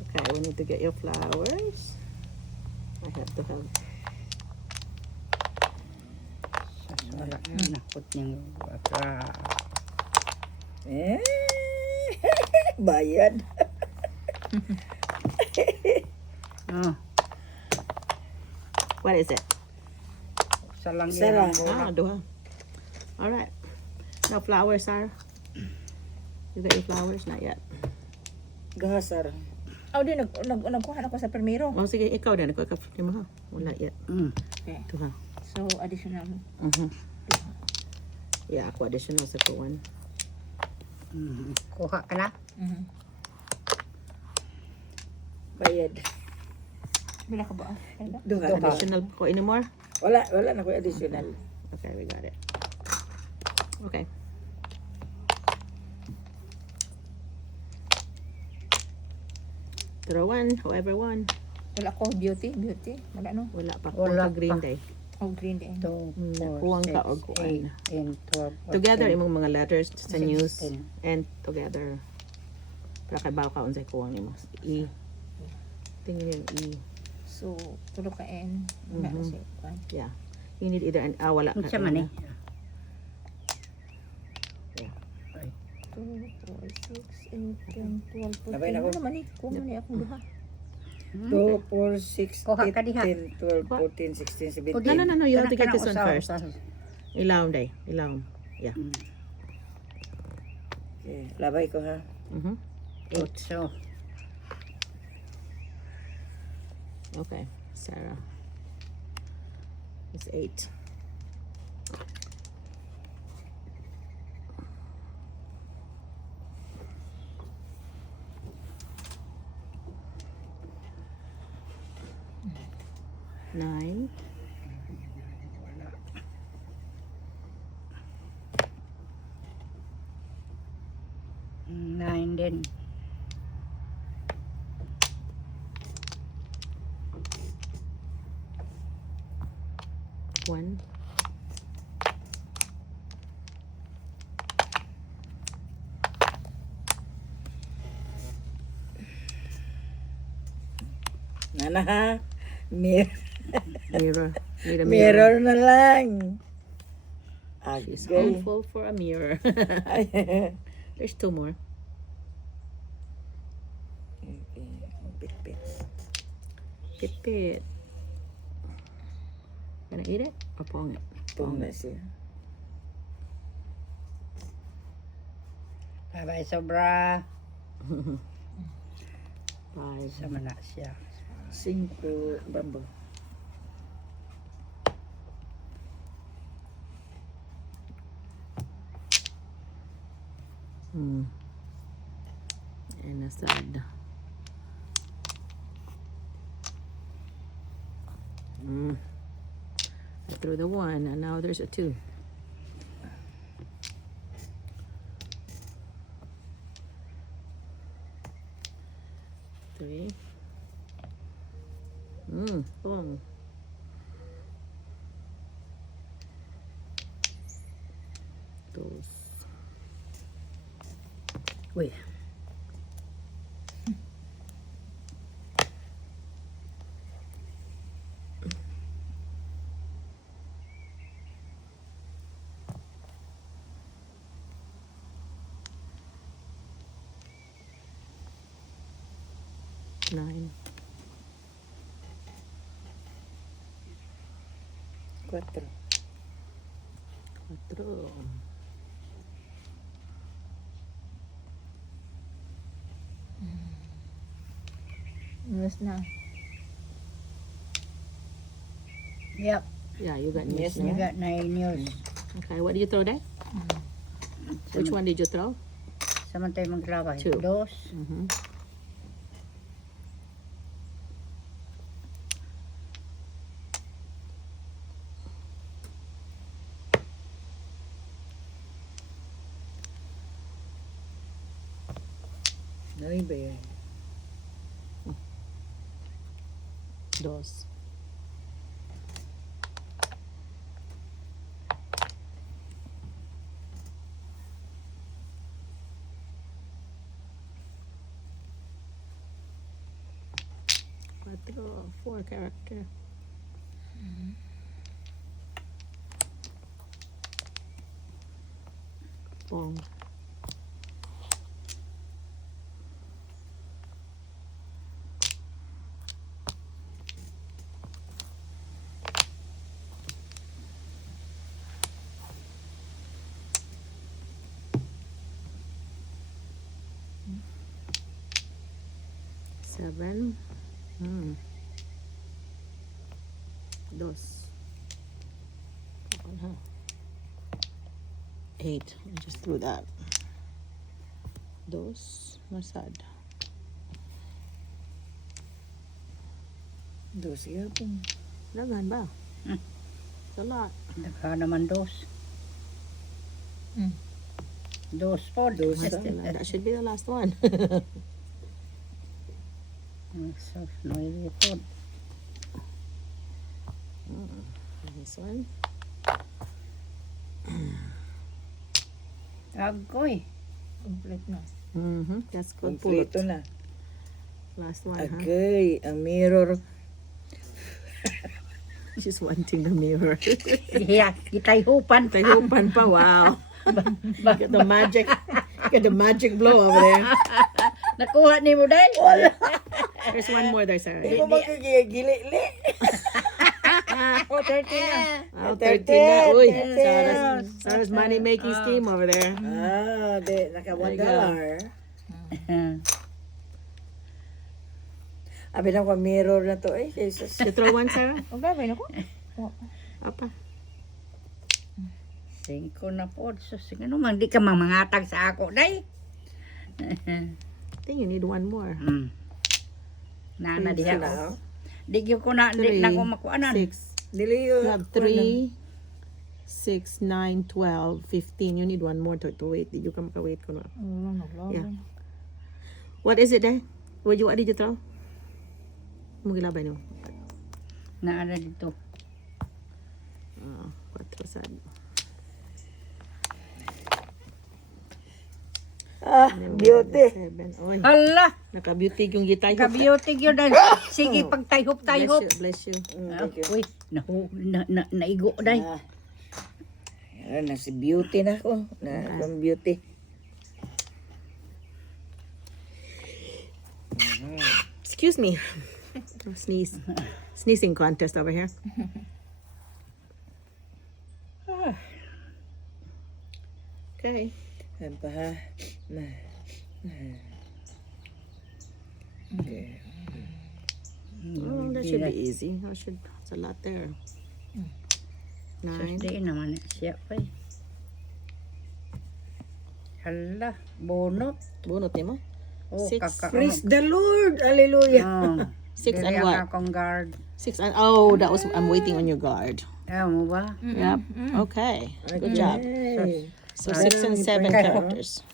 Okay, we need to get your flowers. I have to have. Wala na nakot niyang wala. Bayad. Oh, What is it? isa lang Isa yan. lang. Duha. All right. No flowers, Sarah. You got your flowers? Not yet. Gahasar. Oh, di nagkuha ako sa primero. Oh, sige, ikaw din. Ikaw mo ha. Wala yet. Okay. Duha. So, additional. Yeah, ako additional sa kuwan. Kuha ka na? Bayad. Bila ka ba? Duha. Additional ko. Any more? Wala na ko additional. Okay, we got it. Okay. Throw one, whoever won. Wala ko, beauty. Wala no? Wala pa. Wala Wala green pa. day. Oh, green din. 2, 4, Nakuwang ka o 6, kuwan. 8, and 12. Together, imong mga letters sa news 16. and together. Para kay bawa ka unsay kuwang nimo. E. Tingnan yung E. So, tulo ka N. Wala na siya. Yeah. You need either an wala Unsa man eh? 2, 4, 6, 8, 10, 12, 14. Sabay na ko. Ano naman eh? Kuha mo na akong duha. 2, 4, 6, Kuha 8, ka diha. 10, 12, 14, 16, 17. No. You have to get Kana- this one kana first. usaw. Ilawom day. Ilawom. Yeah. Okay, labay ko ha. 8. Okay. Sarah. It's 8. Nine. Nine din. One. Nana ha. Mirror. Need a mirror. Mirror na lang. She's Agay. hopeful for a mirror. There's two more. Pit. Pit. Gonna eat it or pong it? Pong na siya. Bye-bye, sobra. Five. Sama na siya. 5 bambo. And a side. I threw the one and now there's a two. Three. Boom. Dos. Uy. Nine. 4. Cuatro. News na. Yep. Yeah, you got Yes, news You now. got 9 news. Okay, what did you throw there? Which one did you throw? Saman tayo maglaway. Two. 2. Mm-hmm. Nani ba yan? Dos. 4 character. Pong. Seven. Dos. Eight. I just threw that. Dos. Masad. Dos yapon. Dagan ba? Hmm. It's a lot. Dagha naman dos. Mm. Dos po. Dos. That should be the last one. So, nueve po. This one. Agoy. Complete na. That's good. Pull Kompleto it. na. Last one, huh? Agay, ang mirror. She's wanting the mirror. Iya, kitayhupan. Tayupan pa, wow. Get the magic. Get the magic blow over there. Nakuha ni mo day. There's one more there, Sarah. Hindi mo magkagili-li. Oh, 13 na. Oh, 13 na. Uy, Sarah's money-making scheme over there. Ah, naka There you $1. Abi na ko mirror na to. Ay, Jesus. You throw one, Sarah? O, gagawin ako. Apa. 5 na po. So, sige naman, di ka mamangatag sa ako, day. I think you need one more. Nana diha Sila, ko. oh. Di gyud ko na, di na ko makuanan. 6. Dili You yun. have 3, 6, 9, 12, 15. You need one more to wait. Did you come wait ko na? Yeah. What is it there? What did you throw? Mugilabay no. Naana dito. 4 sad. Ah, beauty. 7. Oy, Hala, naka-beauty yung gitay. ka-beauty gyud day. Sige, pagtayhop-tayhop. Bless you. Thank you. Uy, naigo day. Ah. Ayan na si beauty na ko. Na akong beauty. Excuse me. Sneeze. Sneezing contest over here. Okay. Ayan pa ha. Okay. Oh, that should be easy. It's a lot there. 9. Di naman siya pa. Hala, bonot. Bunot ni mo? Oh, 6. Praise the Lord. Hallelujah. Oh, 6 and dili what? ang akong guard. 6 and oh, that was I'm waiting on your guard. Ayaw mo ba? Yep. Okay. Good job. Hey. So 6 and 7 characters.